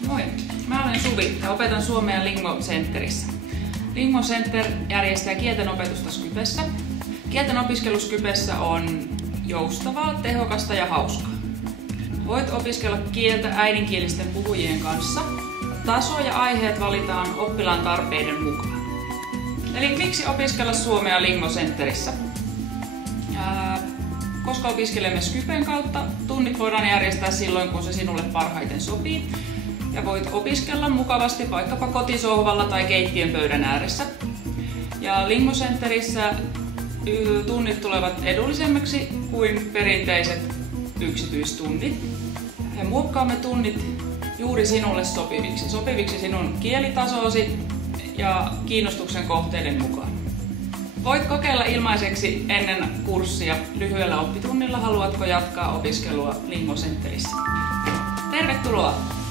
Moi, mä olen Suvi ja opetan suomea Lingo Centerissä. Lingo Center järjestää kielten opetusta Skypessä. Kielten opiskelu Skypessä on joustavaa, tehokasta ja hauskaa. Voit opiskella kieltä äidinkielisten puhujien kanssa. Taso ja aiheet valitaan oppilaan tarpeiden mukaan. Eli miksi opiskella suomea Lingo Centerissä? Koska opiskelemme Skypen kautta, tunnit voidaan järjestää silloin, kun se sinulle parhaiten sopii. Ja voit opiskella mukavasti vaikkapa kotisohvalla tai keittiön pöydän ääressä. Ja Lingo Centerissä tunnit tulevat edullisemmiksi kuin perinteiset yksityistunnit. Me muokkaamme tunnit juuri sinulle sopiviksi sinun kielitasoosi ja kiinnostuksen kohteiden mukaan. Voit kokeilla ilmaiseksi ennen kurssia lyhyellä oppitunnilla, haluatko jatkaa opiskelua Lingo Centerissä. Tervetuloa!